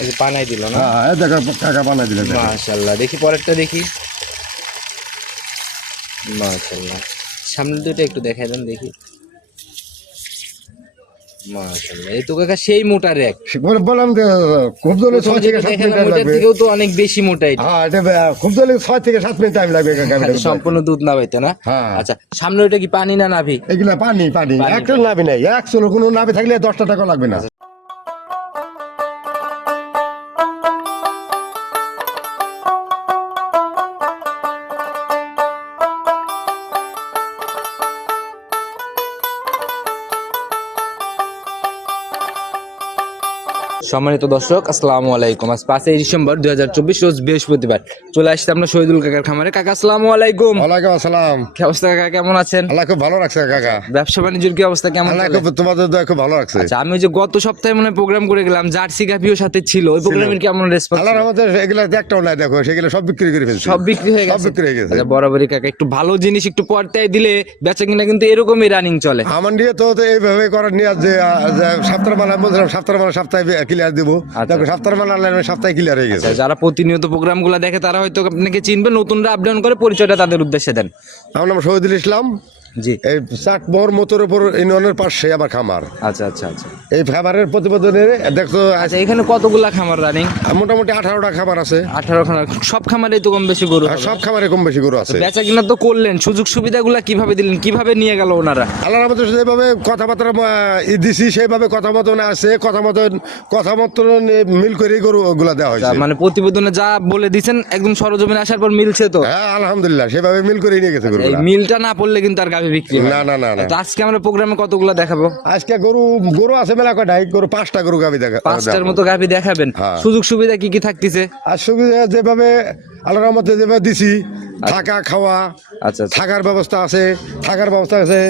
এই যে পানাই দিল না? হ্যাঁ দেখো কাকা বানাই দিলে দেখো। দেখি পরেরটা দেখি। মাশাল্লাহ সামনে দুটো একটু দেখাই দেন দেখি। মাশাল্লাহ এই তো কাকা সেই মোটা র্যাক। বললাম যে খুব জলে ছয় থেকে সাত মিনিট দেখালাম টাইম ওটার লাগবে থেকেও তো অনেক বেশি মোটা এটা। হ্যাঁ এটা খুব জলে ছয় থেকে সাত মিনিট টাইম লাগবে কাকা সম্পূর্ণ দুধ না না? হ্যাঁ। আচ্ছা সামনে ওটা কি পানি না নাভি? এগুলা পানি পানি। একটা নাবি নাই একশো কোনো নাবি থাকলে দশটা টাকা লাগবে না। সম্মানিত দর্শক আসসালামু আলাইকুম। আজ পাঁচই ডিসেম্বর দুই হাজার চব্বিশ রোজ বৃহস্পতিবার। চলে আসছে আমরা শহীদুল কাকার খামারে। কাকা আসসালামু আলাইকুম। ওয়ালাইকুম আসসালাম। কি অবস্থা কাকা কেমন আছেন? আল্লাহ খুব ভালো রাখছে কাকা। ব্যবসা বাণিজ্যের কি অবস্থা কেমন আল্লাহ খুব তোমাদের দয়া খুব ভালো রাখছে। আচ্ছা আমি যে গত সপ্তাহে মনে প্রোগ্রাম করে গেলাম জার্সি গাভিও সাথে ছিল। ওই প্রোগ্রামের কেমন রেসপন্স আল্লাহর আমাদের এগুলা একটাও নাই দেখো সেগুলো সব বিক্রি করে ফেলছে। সব বিক্রি হয়ে সব গেছে। বিক্রি হয়ে গেছে। আচ্ছা বরাবরই কাকা একটু ভালো জিনিস একটু পর্তায় দিলে বেচা কিনা কিন্তু এরকমই রানিং চলে। আমার নিয়ে তো এইভাবে করার নিয়ে যে সপ্তাহ মালা বলছিলাম সপ্তাহ মালা সপ্তাহে ক্লিয়ার দেবো। আচ্ছা। সপ্তাহের সপ্তাহ মালা আনলে সপ্তাহে ক্লিয়ার হয়ে গেছে। আচ্ছা, যারা প্রতিনিয়ত প্রোগ্রামগুলো দেখে তারা হয়তো আপনাকে চিনবে নতুনরা আপডাউন করে পরিচয়টা তাদের উদ্দেশ্যে দেন। আমার নাম শহীদুল ইসলাম। জি। এই মতোর উপর ইউনিয়নের পাশে খামার। আচ্ছা আচ্ছা আচ্ছা। এই খামারের প্রতিবেদনে দেখো আচ্ছা এখানে কতগুলা খামার রানিং? মোটামুটি আঠারোটা খামার আছে। আঠারো খামার। সব খামারে তো কম বেশি গরু সব খামারে কম বেশি গরু আছে। বেচা কিনা তো করলেন সুযোগ সুবিধাগুলা কীভাবে দিলেন? কীভাবে নিয়ে গেল ওনারা? আল্লাহর আমাদের যেভাবে কথাবার্তা দিছি সেইভাবে কথা মতন আছে কথা মতন কথা মতন মিল করে গরু গুলা দেওয়া হয়েছে। মানে প্রতিবেদনে যা বলে দিছেন একদম সরজমিনে আসার পর মিলছে তো? হ্যাঁ আলহামদুলিল্লাহ সেভাবে মিল করে নিয়ে গেছে গরু মিলটা না পড়লে কিন্তু আর গাভি বিক্রি হয়। না না না না। তো আজকে আমরা প্রোগ্রামে কতগুলা দেখাবো? আজকে গরু গরু আছে মেলা কয়টাই গরু পাঁচটা গরু গাবি দেখা পাঁচটার মতো গাভি দেখাবেন। হ্যাঁ। সুযোগ সুবিধা কি কি থাকতেছে? আর সুবিধা যেভাবে আল্লাহর রহমতে যেভাবে দিছি থাকা খাওয়া আচ্ছা আচ্ছা। থাকার ব্যবস্থা আছে থাকার ব্যবস্থা আছে।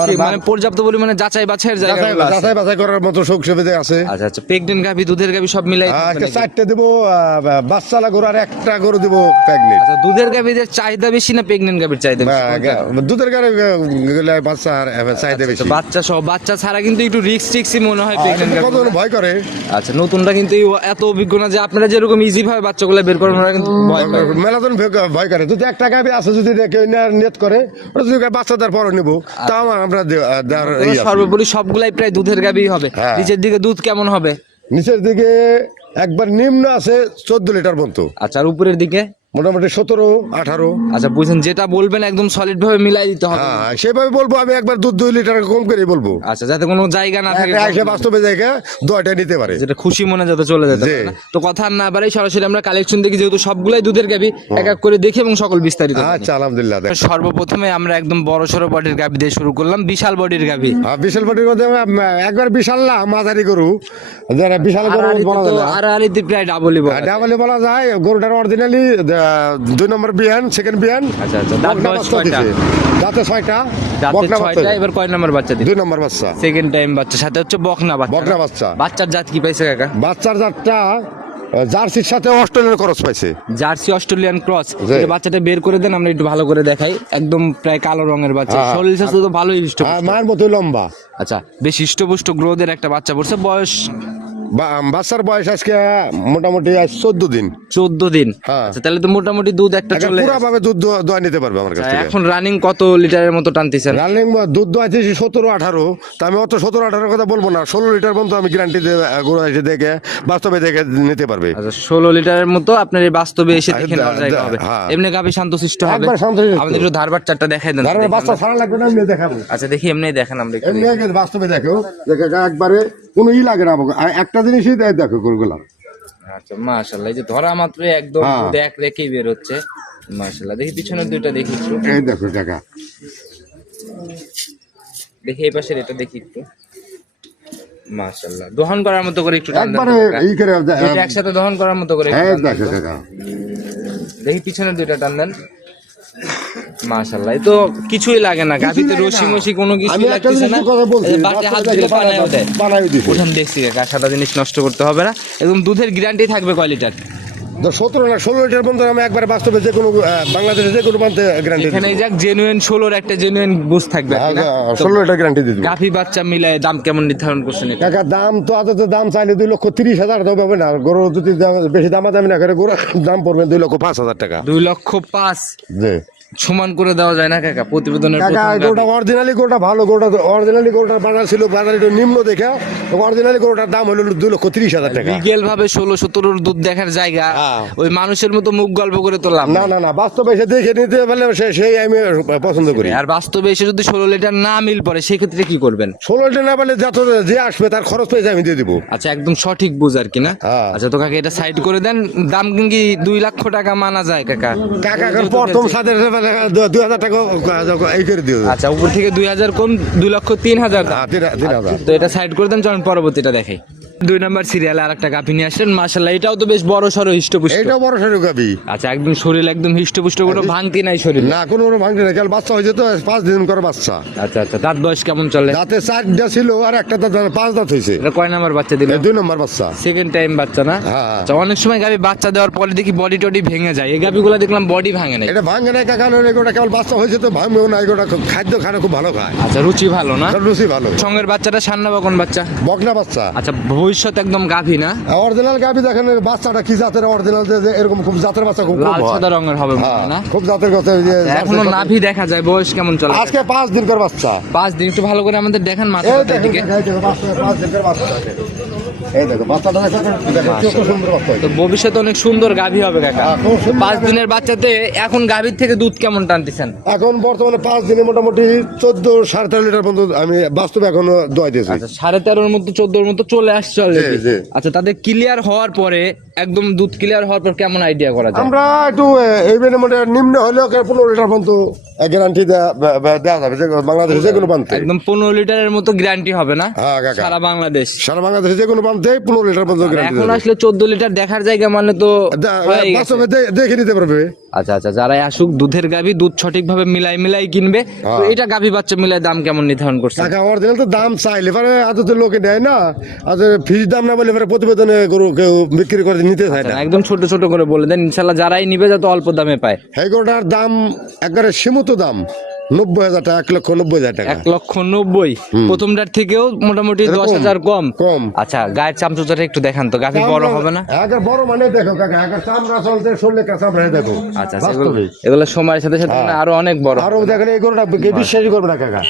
আর মানে পর্যাপ্ত পরিমাণে যাচাই বাছাইয়ের জায়গা যাচাই বাছাই করার মতো সুখ সুবিধা আছে। আচ্ছা আচ্ছা। প্রেগনেন্ট গাভি দুধের গাভি সব মিলাই চারটে দেবো বাচ্চালা গরু আর একটা গরু দেবো প্যাগনেট আচ্ছা দুধের গাভিদের চাহিদা বেশি না প্রেগনেন্ট গাভির চাহিদা বেশি? দুধের গাড়ি বাচ্চা আর চাহিদা বেশি। আচ্ছা, বাচ্চা সহ বাচ্চা ছাড়া কিন্তু একটু রিক্স টিক্সই মনে হয় প্রেগনেন্ট গাভি কতজন ভয় করে? আচ্ছা নতুনটা কিন্তু এত অভিজ্ঞ না যে আপনারা যেরকম ইজি ভাবে বাচ্চাগুলো বের করেন ওরা কিন্তু ভয় পায়। মেলাজন ভয় করে যদি একটা গাবি আছে যদি কেউ নেওয়ার করে ওরা যদি বাচ্চাদের পরে নিবো তা আমার আমরা। সর্বোপরি সবগুলাই প্রায় দুধের গাবি হবে। হ্যাঁ। নিচের দিকে দুধ কেমন হবে? নিচের দিকে একবার নিম্ন আছে চোদ্দ লিটার পর্যন্ত। আচ্ছা আর উপরের দিকে? মোটামুটি সতেরো আঠারো। আচ্ছা বুঝছেন যেটা বলবেন একদম সলিড ভাবে মিলাই দিতে হবে। হ্যাঁ সেভাবে বলব আমি একবার দুধ দুই লিটার কম করে বলব। আচ্ছা যাতে কোনো জায়গা না থাকে এসে বাস্তবে জায়গা দয়টা নিতে পারে। যেটা খুশি মনে যাতে চলে যেতে। পারে। তো কথা না বাড়াই সরাসরি আমরা কালেকশন দেখি যেহেতু সবগুলাই দুধের গাবি এক এক করে দেখি এবং সকল বিস্তারিত আচ্ছা আলহামদুলিল্লাহ সর্বপ্রথমে আমরা একদম বড় সড়ো বডির গাবি দিয়ে শুরু করলাম বিশাল বডির গাবি। বিশাল বডির মধ্যে একবার বিশাল না মাঝারি গরু। যারা বিশাল গরু বলা যায় আর আলিতে প্রায় ডাবলই বলা বলা যায় গরুটার অরিজিনালি দুই নম্বর বিয়ান সেকেন্ড বিয়ান আচ্ছা আচ্ছা দাঁত বয়স কয়টা? দাঁতে ছয়টা দাঁতে ছয়টা এবার কয় নাম্বার বাচ্চা দুই নম্বর বাচ্চা। সেকেন্ড টাইম বাচ্চা সাথে হচ্ছে বকনা বাচ্চা বকনা বাচ্চা। বাচ্চার জাত কি পাইছে কাকা? বাচ্চার জাতটা জার্সির সাথে খরচ পাইছে। Jersey Australian cross. বাচ্চাটা বের করে দেন আমরা একটু ভালো করে দেখাই। একদম প্রায় কালো রঙের বাচ্চা। হ্যাঁ, শরীর স্বাস্থ্য তো ভালোই হৃষ্ট আর মায়ের মতোই লম্বা। আচ্ছা বেশ হৃষ্টপুষ্ট গ্রোথের একটা বাচ্চা পড়ছে বয়স বাচ্চার বয়স আজকে মোটামুটি চোদ্দ দিন। চোদ্দ দিন? হ্যাঁ। আচ্ছা তাহলে তো মোটামুটি দুধ একটা চলে পুরা ভাবে দুধ দোয়া- দোয়া নিতে পারবে আমার কাছ আচ্ছা, এখন রানিং কত লিটারের মতো টানতেছেন? রানিং দুধ দোয়াইছে সতেরো আঠারো। তা আমি অত সতেরো আঠারোর কথা বলব না। ষোলো লিটার পর্যন্ত আমি গ্যারান্টি গরু এসে দেখে বাস্তবে দেখে নিতে পারবে। আচ্ছা ষোলো লিটারের মতো আপনার এই বাস্তবে এসে দেখে নেওয়ার দা- জায়গা হবে। হ্যাঁ। এমনি গাভি শান্তশিষ্ট হবে। আমাদের একটু ধারবার চারটা দেখাই দেন। বাচ্চা ছাড়া লাগবে না এমনি দেখাবো। আচ্ছা দেখি এমনি দেখেন আমরা এমনি বাস্তবে দেখো। দেখে একবারে কোনো ই লাগে না আমাকে। আর একটা জিনিসই দেয় দেখো গরুগুলা আচ্ছা মাশাআল্লাহ যে ধরা মাত্র একদম হ্যাঁ। এক রেখেই বের হচ্ছে মাশাআল্লাহ দেখি পিছনের দুইটা দেখি একটু এই দেখো টাকা দেখি এই পাশের এটা দেখি একটু মাশাআল্লাহ দহন করার মতো করে একটু একবারে তো কাকা। ই করে এটা একসাথে দহন করার মতো করে এই দেন দেখো তো। দেখি পিছনের দুইটা টান দেন মাশাআল্লাহ তো কিছুই লাগে না গাভিতে রশি মশি কোনো আমি একটা লাগতেছে না। বাটে হাত দেয় প্রথম দেখছি কাকা সাদা জিনিস নষ্ট করতে হবে না। একদম দুধের গ্যারান্টি থাকবে কয় লিটার? সতেরো না ষোলো লিটার পর্যন্ত আমি একবার বাস্তবে যে কোনো বাংলাদেশে যে কোনো প্রান্তে গ্যারান্টি এখানে যাক জেনুইন ষোলোর একটা জেনুইন বুঝ থাকবে ষোলো লিটার গ্যারান্টি দিয়ে দিবো। বাচ্চা মিলায় দাম কেমন নির্ধারণ করছেন এটা? কাকা দাম তো আদতে দাম চাইলে দুই লক্ষ তিরিশ হাজার তো পাবে না। গরু যদি বেশি দামা দামি না করে গরু দাম পড়বে দুই লক্ষ পাঁচ হাজার টাকা। দুই লক্ষ পাঁচ। জি। সমান করে দেওয়া যায় না কাকা? প্রতিবেদনের কাকা গরুটা। অরিজিনালি গরুটা ভালো গরুটা অরিজিনালি গরুটার বাজার ছিল বাজার একটু নিম্ন দেখে। অরিজিনালি গরুটার দাম হলো দুই লক্ষ তিরিশ হাজার টাকা। বিকেল ভাবে ষোলো সতেরোর দুধ দেখার জায়গা হ্যাঁ। ওই মানুষের মতো মুখ গল্প করে তোলাম না না না বাস্তবে এসে দেখে নিতে পারলে সেই আমি পছন্দ করি। আর বাস্তবে এসে যদি ষোলো লিটার না মিল পড়ে সেক্ষেত্রে কি করবেন? ষোলো লিটার না পারলে যত যে আসবে তার খরচ পেয়েছে আমি দিয়ে দিব। আচ্ছা একদম সঠিক বুঝ আর কি না? হ্যাঁ। আচ্ছা তো কাকা এটা সাইড করে দেন দাম কি দুই লক্ষ টাকা মানা যায় কাকা? কাকা প্রথম সাথে দুই হাজার টাকা এই করে দিও। আচ্ছা উপর থেকে দুই হাজার কম দু লক্ষ তিন হাজার। তিন হাজার। তো এটা সাইড করে দেন চলুন পরবর্তীটা দেখাই। দুই নাম্বার সিরিয়ালে আর একটা গাভী নিয়ে আসলেন। মাসাল্লাহ এটাও তো বেশ বড় সড়ো হিষ্টপুষ্ট। এইটা বড় সড়ো গাবি আচ্ছা একদম শরীর একদম হিষ্টপুষ্ট কোনো ভাঙতি নাই শরীর। না কোনো ভাঙতে না কাল বাচ্চা হয়েছে তো পাঁচ দিন করে বাচ্চা। আচ্ছা আচ্ছা দাঁত বয়স কেমন চলে? দাঁতে চারটা ছিল আর একটা দাঁত পাঁচ দাঁত হয়েছে। এটা কয় নাম্বার বাচ্চা দিল? দুই নম্বর বাচ্চা। সেকেন্ড টাইম বাচ্চা না? হ্যাঁ। আচ্ছা অনেক সময় গাভী বাচ্চা দেওয়ার পরে দেখি বডি টডি ভেঙে যায়। এই গাভীগুলো দেখলাম বডি ভাঙে নাই। এটা ভাঙে না নয় এগুলো কেবল বাচ্চা হয়েছে তো ভাঙবেও না এগুলো খাদ্য খানা খুব ভালো খায়। আচ্ছা রুচি ভালো না? রুচি ভালো। সঙ্গের বাচ্চাটা সান্না বকন বাচ্চা? বকনা বাচ্চা। আচ্ছা ভবিষ্যৎ একদম গাভী না? অরিজিনাল গাভী দেখেন বাচ্চাটা কি জাতের অরিজিনাল এরকম খুব জাতের বাচ্চা খুব লাল সাদা রঙের হবে হ্যাঁ, না? খুব জাতের কথা এখনও নাভি দেখা যায় বয়স কেমন চলে? আজকে পাঁচ দিনকার বাচ্চা। পাঁচ দিন একটু ভালো করে আমাদের দেখান মাথাটা দিকে এই দেখো, বাচ্চা, পাঁচ দিন করে বাচ্চা আছে। এই দেখো বাচ্চাটা দেখো, দেখো, সুন্দর বাচ্চা তো ভবিষ্যতে অনেক সুন্দর গাভী হবে কাকা। হ্যাঁ, পাঁচ দিনের বাচ্চাতে এখন গাভীর থেকে দুধ কেমন টানতেছেন? এখন বর্তমানে পাঁচ দিনে মোটামুটি চোদ্দ সাড়ে তেরো লিটার পর্যন্ত আমি বাস্তবে এখনও দোয়াই দিয়েছি। আচ্ছা সাড়ে তেরোর মতো চোদ্দোর মতো চলে আসছে অলরেডি আচ্ছা তাদের ক্লিয়ার হওয়ার পরে একদম দুধ ক্লিয়ার হওয়ার পর কেমন আইডিয়া করা যায়? আমরা একটু এই বেনে মোটে নিম্ন হলেও পনেরো লিটার পর্যন্ত গ্যারান্টি দেওয়া যাবে বাংলাদেশে যে কোনো প্রান্তে। একদম পনেরো লিটারের মতো গ্যারান্টি হবে না? হ্যাঁ, সারা বাংলাদেশ। সারা বাংলাদেশে যে কোনো প্রান্তে। পনেরো লিটার পর্যন্ত গ্যারান্টি এখন আসলে চোদ্দ লিটার দেখার জায়গা মানে তো বাস্তবে দেখে নিতে পারবে। আচ্ছা আচ্ছা আসুক দুধের গাভী দুধ সঠিকভাবে মিলাই মিলাই কিনবে তো হ্যাঁ। এটা গাভী বাচ্চা মিলাই দাম কেমন নির্ধারণ করছে টাকা অরিজিনাল তো দাম চাইলে পরে এত তো লোকে নেয় না। আর ফিস দাম না বলে পরে প্রতিবেদনে গরু কেউ বিক্রি করে নিতে চায় না। একদম ছোট ছোট করে বলে দেন ইনশাল্লাহ যারাই নিবে যাতে অল্প দামে পায়। এই গরুটার দাম একবারে সীমিত দাম। নব্বই হাজার টাকা এক লক্ষ নব্বই হাজার টাকা। এক লক্ষ নব্বই। প্রথমটার থেকেও মোটামুটি দশ হাজার কম। কম। আচ্ছা গায়ের চামচুচাটা একটু দেখান তো গাভী বড় হবে না? বড় মানে দেখো কাকা চামড়া চলতে শরীরে ভরে দেখো। আচ্ছা আচ্ছা, এগুলো সময়ের সাথে সাথে মানে আরও অনেক বড়। আরও দেখেন এই গরুটা বিশ্বাসই করবে না কাকা।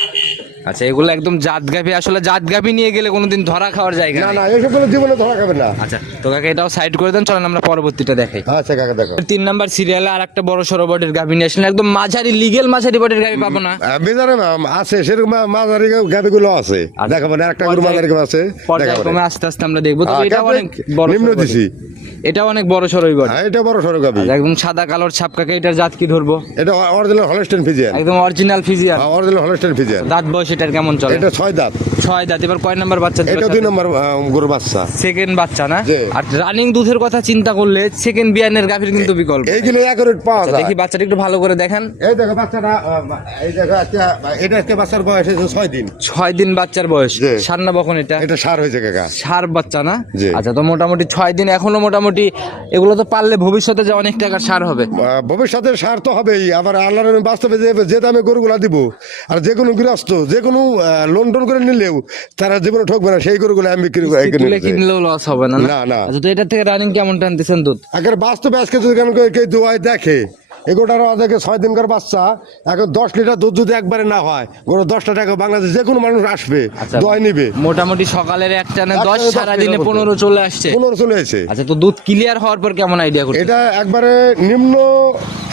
আচ্ছা এগুলো একদম জাত গাভী আসলে জাত গাভী নিয়ে গেলে কোনোদিন ধরা খাওয়ার জায়গা না। না এইসব কোনো জীবনে ধরা খাবে না। আচ্ছা তো কাকা এটাও সাইড করে দেন চলেন আমরা পরবর্তীটা দেখাই। আচ্ছা কাকা দেখো। তিন নাম্বার সিরিয়ালে আর একটা বড় সড়ো বডির গাভী নিয়ে আসলেন একদম মাঝারি লিগেল মাঝারি বডির গাভী পাবো না। বেজারে আছে সেরকম মাঝারি গাড়ি গুলো আছে। আচ্ছা। দেখাবো না একটা গরু মাঝারি গাভি আছে পর্যায়ক্রমে আস্তে আস্তে আমরা দেখব হ্যাঁ, এটা অনেক বড় নিম্ন দিছি। এটা অনেক বড় সড়োই বডি। হ্যাঁ এটা বড় সড়ো গাবি একদম সাদা কালোর ছাপ কাকে এটার জাত কি ধরবো? এটা অরিজিনাল হলস্টেন ফিজিয়ান একদম original Friesian original Holstein Friesian দাঁত বয়স এটার কেমন চলে? এটা ছয় দাঁত। ছয় দাঁত এবার কয় নাম্বার বাচ্চা এটা দুই নম্বর গরু বাচ্চা। সেকেন্ড বাচ্চা না? আর রানিং দুধের কথা চিন্তা করলে সেকেন্ড বিয়ানের গাভীর কিন্তু বিকল্প। এইগুলো অ্যাকুরেট পাওয়া আচ্ছা, যায়। দেখি বাচ্চাটা একটু ভালো করে দেখেন। এই দেখো বাচ্চাটা এই দেখো আজকে এটা আজকে বাচ্চার বয়স হয়েছে ছয় দিন। ছয় দিন বাচ্চার বয়স। জি। সান্না বখন এটা? এটা সার হয়েছে কাকা। সার বাচ্চা না? আচ্ছা তো মোটামুটি ছয় দিন এখনও মোটামুটি এগুলো তো পারলে ভবিষ্যতে যে অনেক টাকার সার হবে। আহ, ভবিষ্যতের সার তো হবেই আবার আল্লাহর বাস্তবে যে যে দামে গরুগুলা দিব আর যে কোনো গৃহস্থ যে কোনো লোন টোন করে নিলেও তারা জীবনে ঠকবে না সেই গরুগুলো আমি বিক্রি করে কিনলেও লস হবে না না, না। এটা থেকে রানিং কেমন টানতেছেন দুধ? আগে বাস্তবে আজকে যদি কেন কেউ- দেখে এগোটার আজকে ছয় দিনকার বাচ্চা এখন দশ লিটার দুধ যদি একবারে না হয় গরু দশটা টাকা বাংলাদেশ যে কোনো মানুষ আসবে আচ্ছা। দোয়াই নিবে। মোটামুটি সকালের একটানে একটানে দশ সারাদিনে পনেরো চলে আসছে। পনেরো চলে এসে আচ্ছা তো দুধ ক্লিয়ার হওয়ার পর কেমন আইডিয়া করছে এটা একবারে নিম্ন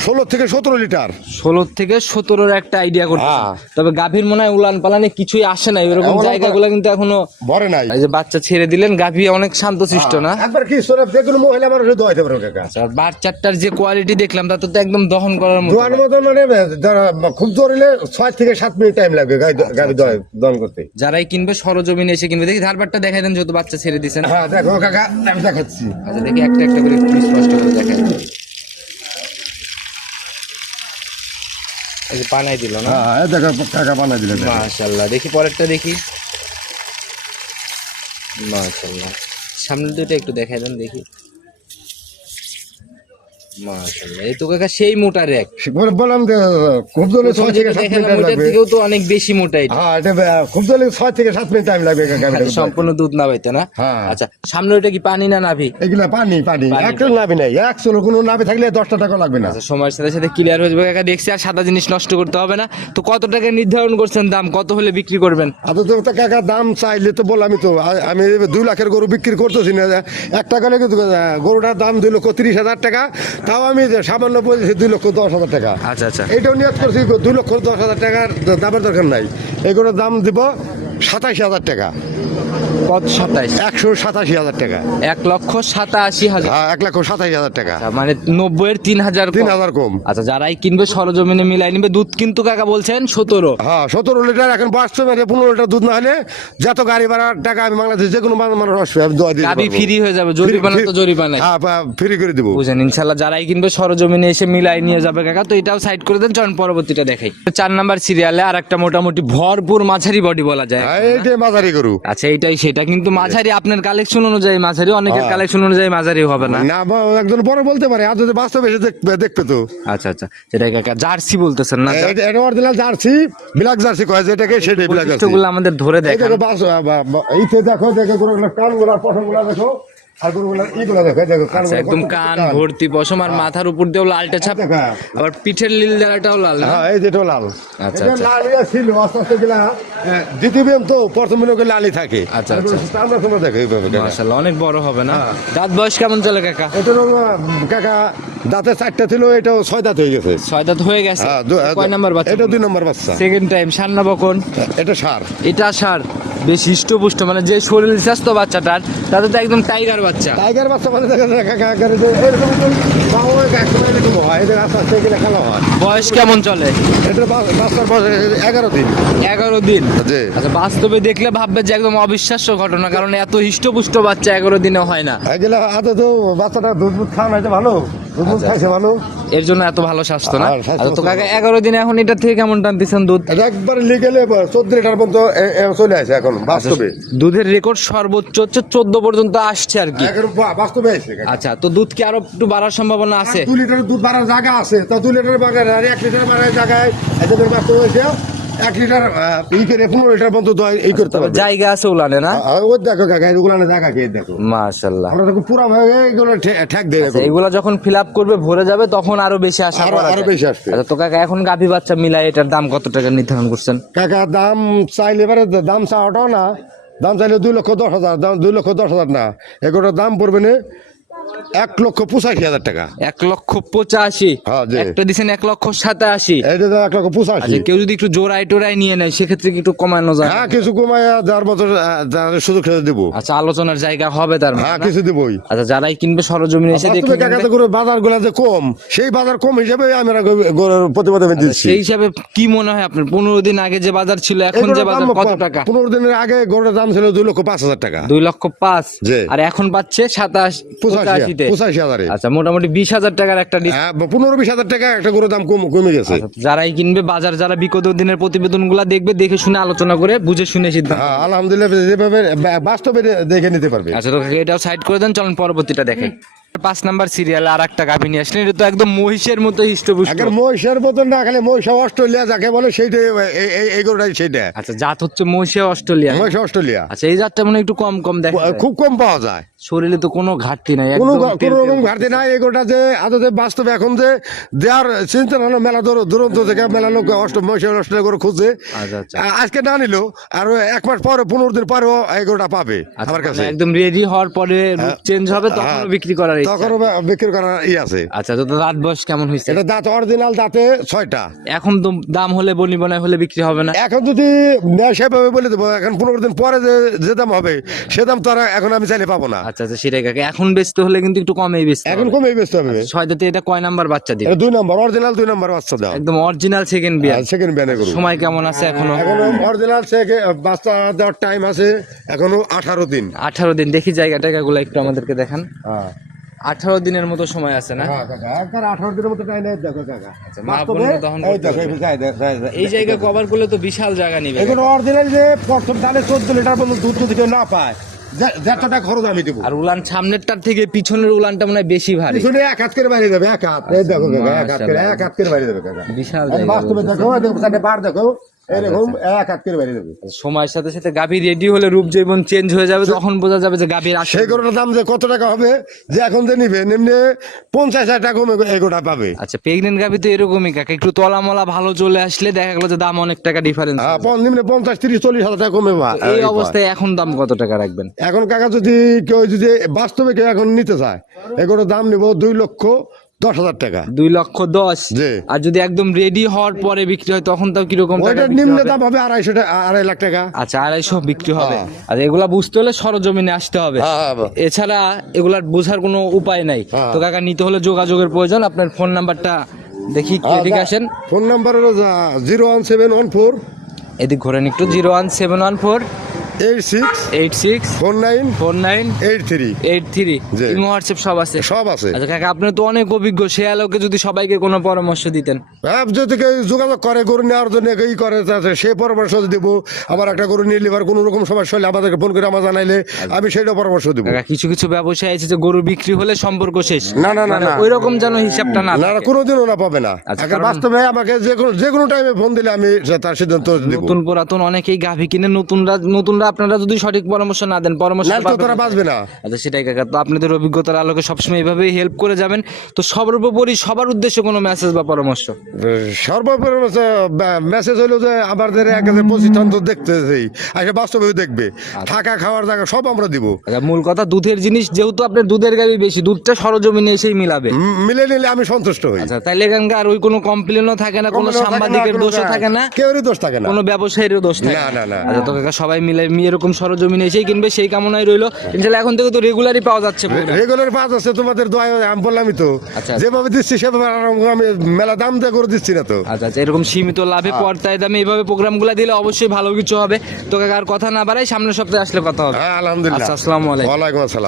ষোলো থেকে সতেরো লিটার। ষোলো থেকে সতেরোর একটা আইডিয়া করছে হ্যাঁ। তবে গাভীর মনে হয় উলান পালানে কিছুই আসে না এরকম জায়গাগুলো কিন্তু এখনও ভরে নাই। এই যে বাচ্চা ছেড়ে দিলেন গাভী অনেক শান্ত শান্তশিষ্ট না? একবার কি যে কোনো মহিলা মানুষ দোয়াইতে পারবে আচ্ছা, বাচ্চাটার যে কোয়ালিটি দেখলাম তা তো একদম দহন করার মতো দোয়ার মতো মানে যারা খুব ধরলে ছয় থেকে সাত মিনিট টাইম লাগবে গাড়ি দন করতে। যারাই কিনবে সরজমিনে এসে কিনবে। দেখি ধারবারটা দেখাই দেন যেহেতু বাচ্চা ছেড়ে দিছেন হ্যাঁ দেখো কাকা আমি দেখাচ্ছি। আচ্ছা দেখি একটা একটা করে একটু স্পষ্ট করে দেখাই। এই যে পানাই দিল না? হ্যাঁ দেখো কাকা বানাই দিলেন মাশাল্লাহ দেখি পরেরটা দেখি। মাশাল্লাহ। সামনের দুটো একটু দেখাই দেন দেখি। মাশাআল্লাহ এই তো কাকা সেই মোটা র্যাক। বললাম যে খুব জলে ছয় থেকে সাত মিনিট টাইম লাগবে। থেকেও তো অনেক বেশি মোটা এটা। হ্যাঁ এটা খুব জলে ছয় থেকে সাত মিনিট টাইম লাগবে কাকা আচ্ছা, সম্পূর্ণ দুধ না? পাইতে না। আচ্ছা সামনে ওইটা কি পানি না নাভি? এগুলা পানি পানি। একটা নাবি নাই এক কোনো নাবি থাকলে দশটা টাকা লাগবে না। আচ্ছা সময়ের সাথে সাথে ক্লিয়ার হয়ে যাবে কাকা দেখছি আর সাদা জিনিস নষ্ট করতে হবে না। তো কত টাকা নির্ধারণ করছেন দাম? কত হলে বিক্রি করবেন? আদৌ তো তো কাকা দাম চাইলে তো বল আমি তো আমি দুই লাখের গরু বিক্রি করতেছি না। এক টাকা লেগে গরুটার দাম দুই লক্ষ তিরিশ হাজার টাকা। তাও আমি সামান্য বলছি দুই লক্ষ দশ হাজার টাকা। আচ্ছা আচ্ছা। এটাও নিয়োগ করছি দুই লক্ষ দশ হাজার টাকার দামের দরকার নাই। এগুলোর দাম দিব সাতাশ হাজার টাকা। কত সাতাইশ একশো সাতাশি হাজার টাকা। এক লক্ষ সাতাশি হাজার। হ্যাঁ এক লক্ষ সাতাশি হাজার টাকা। আচ্ছা, মানে নব্বই এর তিন হাজার তিন হাজার কম। আচ্ছা যারাই কিনবে সরজমিনে মিলাই নিবে দুধ কিন্তু কাকা বলছেন সতেরো। হ্যাঁ সতেরো লিটার এখন বাস্তবে পনেরো লিটার দুধ না হলে যত গাড়ি ভাড়ার টাকা আমি বাংলাদেশ যে কোনো মানুষ আসবে আমি দোয়া গাবি ফ্রি হয়ে যাবে জরিমানা তো জরিমানা হ্যাঁ ফ্রি করে দিব। বুঝেন ইনশাল্লাহ যারাই কিনবে সরজমিনে এসে মিলাই নিয়ে যাবে কাকা তো এটাও সাইড করে দেন চলুন পরবর্তীটা দেখাই। চার নাম্বার সিরিয়ালে আর একটা মোটামুটি ভরপুর মাঝারি বডি বলা যায়। হ্যাঁ, এইটাই মাঝারি গরু। আচ্ছা এইটাই সেটা কিন্তু মাঝারি আপনার কালেকশন অনুযায়ী মাঝারি অনেকের হ্যাঁ। কালেকশন অনুযায়ী মাঝারি হবে না। না একজন পরে বলতে পারে আর যদি বাস্তবে এসে দেখবে দেখবে তো। আচ্ছা আচ্ছা সেটা কাকা জার্সি বলতেছেন না? এটা- এটা অরিজিনাল জার্সি ব্ল্যাক জার্সি কয় যেটাকে সেটাই ব্ল্যাক জার্সি। আমাদের ধরে দেখেন। এই দেখো দেখো গরুগুলো কানগুলো পশমগুলো দেখো। আর গরুগুলো এইগুলো দেখো দেখো একদম কান ভর্তি পশম আর মাথার উপর দিয়েও লালটা ছাপ। আবার পিঠের লীল দ্বারাটাও লাল হ্যাঁ এই যেটা লাল। আচ্ছা। লাল ছিল আস্তে আস্তে গেলা হ্যাঁ, দ্বিতীয় তো প্রথম বিএম লালই থাকে। আচ্ছা, আচ্ছা। আমরা সময় দেখো এইভাবে মাশাআল্লাহ অনেক বড় হবে না? হ্যাঁ। দাঁত বয়স কেমন চলে কাকা? এটারও কাকা দাঁতে চারটা ছিল এটাও ছয় দাঁত হয়ে গেছে। ছয় দাঁত হয়ে গেছে? হ্যাঁ, কয় নাম্বার বাচ্চা এটা দুই নম্বর বাচ্চা। সেকেন্ড টাইম সান্না বকন? এটা সার। এটা সার। বেশ হৃষ্টপুষ্ট মানে যে শরীর স্বাস্থ্য বাচ্চাটার তাতে তো একদম টাইগার বাচ্চা। টাইগার বাচ্চা মানে দেখা যায় এরকম এরকম হয় এটা আস্তে আস্তে গেলে খেলা হয়। বয়স কেমন চলে? এটা বাচ্চার বয়স এগারো দিন। এগারো দিন? জি। আচ্ছা বাস্তবে দেখলে ভাববে যে একদম অবিশ্বাস্য ঘটনা কারণ এত হৃষ্টপুষ্ট বাচ্চা এগারো দিনে হয় না। এগুলো আদৌ তো বাচ্চাটা দুধ দুধ খাওয়া নাই ভালো? আচ্ছা, ভালো এর জন্য এত ভালো স্বাস্থ্য না? আচ্ছা তো। কাকা এগারো দিনে এখন এটা থেকে কেমন টানতেছেন দুধ? একবার লিগেলে চোদ্দ লিটার পর্যন্ত চলে আসে এখন বাস্তবে। দুধের রেকর্ড সর্বোচ্চ হচ্ছে চোদ্দ পর্যন্ত আসছে আর কি। বাস্তবে আচ্ছা তো দুধ কি আরও একটু বাড়ার সম্ভাবনা আছে? দু লিটার দুধ বাড়ার জায়গা আছে। তো দু লিটার আর এক লিটার বাড়ার জায়গায় বাস্তবে এক লিটার ই করে পনেরো লিটার পর্যন্ত দই- ই করতে পারবে। জায়গা আছে উলানে না? ওই দেখো কাকা এগুলো জায়গা কে দেখো। মাশাল্লাহ। আমরা দেখো পুরা ভাবে এগুলো ঠেক দেয় আচ্ছা, এগুলা যখন ফিল আপ করবে ভরে যাবে তখন আরও বেশি আশা আরো- করা আরও বেশি আসবে। আচ্ছা তো কাকা এখন গাভী বাচ্চা মিলাই এটার দাম কত টাকা নির্ধারণ করছেন? কাকা দাম চাইলে এবারে দাম চাওয়াটাও না। দাম চাইলে দুই লক্ষ দশ হাজার দাম দুই লক্ষ দশ হাজার না। এগুলোর দাম পড়বে না এক লক্ষ পঁচাশি হাজার টাকা। এক লক্ষ পঁচাশি। হ্যাঁ, একটা দিচ্ছেন এক লক্ষ সাতাশি। এক লক্ষ পঁচাশি। আচ্ছা কেউ যদি একটু জোড়াই নিয়ে নেয় সেক্ষেত্রে একটু কমানো যায়? হ্যাঁ কিছু কমায় যার মতো সুযোগ দেবো। আচ্ছা আলোচনার জায়গা হবে তার মানে হ্যাঁ কিছু দেবোই। আচ্ছা যারাই কিনবে সরজমিনে এসে দেখে বাস্তবে কাকা কিনবে। করে বাজারগুলা যে কম সেই বাজার কম হিসেবে আমরা প্রতিবাদে আমি দিচ্ছি। সেই হিসাবে কি মনে হয় আপনার? পনেরো দিন আগে যে বাজার ছিল এখন যে বাজার কত টাকা? পনেরো দিনের আগে গরুর দাম ছিল দুই লক্ষ পাঁচ হাজার টাকা। দুই লক্ষ পাঁচ। আর এখন পাচ্ছে সাতাশ পঁচাশি। পঁচাশি হাজারে আচ্ছা মোটামুটি বিশ হাজার টাকার একটা হ্যাঁ পনেরো বিশ হাজার টাকা একটা গরুর দাম কম কমে গেছে। আচ্ছা, যারাই কিনবে বাজার যারা বিগত দিনের প্রতিবেদনগুলা দেখবে দেখে শুনে আলোচনা করে বুঝে শুনে সিদ্ধান্ত হ্যাঁ আলহামদুলিল্লাহ যেভাবে বাস্তবে দেখে নিতে পারবে। আচ্ছা তো এটাও সাইড করে দেন চলুন পরবর্তীটা দেখে। পাঁচ নাম্বার সিরিয়ালে আর একটা গাভী নিয়ে আসলেন এটা তো একদম মহিষের মতো হৃষ্টপুষ্ট মহিষের মতন না খালি মহিষ অস্ট্রেলিয়া যাকে বলে এই- গরুটাই সেইটা আচ্ছা জাত হচ্ছে মহিষে অস্ট্রেলিয়া মহিষ অস্ট্রেলিয়া আচ্ছা এই জাতটা মানে একটু কম কম দেখা যায়। খুব কম পাওয়া যায় শরীরে তো কোনো ঘাটতি নাই কোনো একদম তেল কোনো তেল। রকম ঘাটতি নাই এগুলোটা যে আদতে বাস্তবে এখন যে দেওয়ার চিন্তা হলো মেলা দূর দূরন্ত থেকে মেলা লোক অষ্ট মহিষের অস্ট্রেলিয়া করে খুঁজছে আচ্ছা, আচ্ছা। আ- আজকে না নিল আর এক মাস পরে পনেরো দিন পরেও এগোটা পাবে আচ্ছা, আমার কাছে মানে একদম রেডি হওয়ার পরে চেঞ্জ হবে তখন হ্যাঁ। বিক্রি করার। তখন বিক্রি করার ই আছে। আচ্ছা তো বয়স কেমন হয়েছে? এটা দাঁত অরিজিনাল দাঁতে ছয়টা। এখন তো দাম হলে বনি হলে বিক্রি হবে না? এখন যদি সেভাবে বলে দেবো। এখন পনেরো দিন পরে যে যে দাম হবে সে দাম তো আর এখন আমি চাইলে পাবো না। আচ্ছা আচ্ছা সেটাই কাকে। এখন বেচতে হলে কিন্তু একটু কমেই বেচতে এখন হবে। বেচতে দাঁতে এটা কয় নাম্বার বাচ্চা দিবে? দুই নম্বর অরিজিনাল দুই নম্বর বাচ্চা দাও। একদম অরিজিনাল সেকেন্ড বিয়ার সেকেন্ড করুন। সময় কেমন আছে এখনও? এখন অরিজিনাল বাচ্চা দেওয়ার টাইম আছে এখনও আঠারো দিন। আঠারো দিন। দেখি জায়গা টাইগাগুলো একটু আমাদেরকে দেখান। হ্যাঁ। আঠারো দিনের মতো সময় আছে না? হ্যাঁ, একবার আঠারো দিনের মতো টাইম দেখো কাকা দহন এই জায়গা কভার করলে তো বিশাল জায়গা নিবে। অরিজিনাল যে প্রথম দানে চোদ্দ লিটার পর্যন্ত দুধ যদি কেউ না পায় যে- যত খরচ আমি দেবো। আর উলান সামনেরটার থেকে পিছনের উলানটা মনে হয় বেশি ভারী। পিছনে এক হাত করে বাইরে যাবে এক হাত। দেখো এক হাত করে এক হাত করে বাইরে যাবে কাকা বিশাল বাস্তবে দেখো দেখো বার দেখো। এরকম এক হাত করে বাইরে যাবে। সময়ের সাথে সাথে গাভী রেডি হলে রূপ জৈবন চেঞ্জ হয়ে যাবে তখন বোঝা যাবে যে গাভীর সেই গরুটার দাম যে কত টাকা হবে যে এখন যে নিবে এমনি পঞ্চাশ হাজার টাকা কমে এগোটা পাবে। আচ্ছা প্রেগনেন্ট গাভী তো এরকমই কাকা। একটু তলা মলা ভালো চলে আসলে দেখা গেলো যে দাম অনেক টাকা ডিফারেন্স হ্যাঁ নিম্নে পঞ্চাশ তিরিশ চল্লিশ হাজার টাকা কমে এই অবস্থায় এখন দাম কত টাকা রাখবেন? এখন কাকা যদি কেউ যদি বাস্তবে কেউ এখন নিতে চায় এগুলোর দাম নিব দুই লক্ষ দশ হাজার টাকা। দুই লক্ষ দশ। আর যদি একদম রেডি হওয়ার পরে বিক্রি হয় তখন তাও কীরকম ওইটার নিম্ন? দাম হবে আড়াইশো টাকা আড়াই লাখ টাকা। আচ্ছা আড়াইশো বিক্রি হবে। হ্যাঁ। আর এগুলা বুঝতে হলে সরজমিনে আসতে হবে। হ্যাঁ, হ্যাঁ। এছাড়া এগুলার বোঝার কোনো উপায় নাই। তো কাকা নিতে হলে যোগাযোগের প্রয়োজন। আপনার ফোন নাম্বারটা দেখি এদিকে আসেন। ফোন নাম্বার হলো zero one seven one four এদিক ঘোরেন একটু zero one seven one four eight six eight six four nine four nine eight three eight three. WhatsApp সব আছে। সব আছে। আচ্ছা কাকা আপনি তো অনেক অভিজ্ঞ সে আলোকে যদি সবাইকে কোনো পরামর্শ দিতেন। হ্যাঁ যদি কেউ যোগাযোগ করে গরু নেওয়ার জন্য ই করে পরামর্শ দিব। আবার একটা গরু নিয়ে কোনো রকম সমস্যা হলে আমাদেরকে ফোন করে আমার জানাইলে আমি সেইটা পরামর্শ দিব। কিছু কিছু ব্যবসায় আছে যে গরু বিক্রি হলে সম্পর্ক শেষ। না, না, না, না। ওই রকম যেন হিসাবটা না না কোনোদিনও না পাবে না। আচ্ছা, এখন বাস্তবে আমাকে যে কোনো যে কোনো টাইমে ফোন দিলে আমি তার সিদ্ধান্ত দিব। নতুন পুরাতন অনেকেই গাভী কিনে নতুনরা নতুনরা আপনারা যদি সঠিক পরামর্শ না দেন পরামর্শ তারা। বাঁচবে না। আচ্ছা সেটাই কাকা। তো আপনাদের অভিজ্ঞতার আলোকে সবসময় এইভাবেই হেল্প করে যাবেন। তো সর্বোপরি সবার উদ্দেশ্যে কোনো মেসেজ বা পরামর্শ? সর্বোপরি মেসেজ হলো যে আমাদের এক হাজার প্রতিষ্ঠান তো দেখতেছেই। আসে বাস্তবে দেখবে। থাকা খাওয়ার জায়গা সব আমরা দিব। আচ্ছা মূল কথা দুধের জিনিস যেহেতু আপনার দুধের গাভী বেশি দুধটা সরজমিনে এসেই মিলাবে। মিলে নিলে আমি সন্তুষ্ট হই। আচ্ছা তাইলে এখানকার ওই কোনো কমপ্লেনও থাকে না কোনো সাংবাদিকের দোষও থাকে না। কেউরই দোষ থাকে না। কোনো ব্যবসায়ীরও দোষ থাকে। না, না, না। আচ্ছা তো কাকা সবাই মিলে এরকম সরজমিনে এসেই কিনবে সেই কামনাই রইল। ইনশাল্লাহ এখন থেকে তো রেগুলারই পাওয়া যাচ্ছে। রেগুলার পাওয়া যাচ্ছে তোমাদের দোয়া আমি বললামই তো। আচ্ছা। যেভাবে দিচ্ছি সেভাবে আমি মেলা দাম দিয়ে করে দিচ্ছি না তো। আচ্ছা আচ্ছা এরকম সীমিত লাভে পর্যায়ে পর্তায় দামে এইভাবে প্রোগ্রামগুলো দিলে অবশ্যই ভালো কিছু হবে। তোকে আর কথা না বাড়াই সামনের সপ্তাহে আসলে কথা হবে। হ্যাঁ আলহামদুলিল্লাহ। আচ্ছা, আসসালামু আলাইকুম। ওয়ালাইকুম আসসালাম।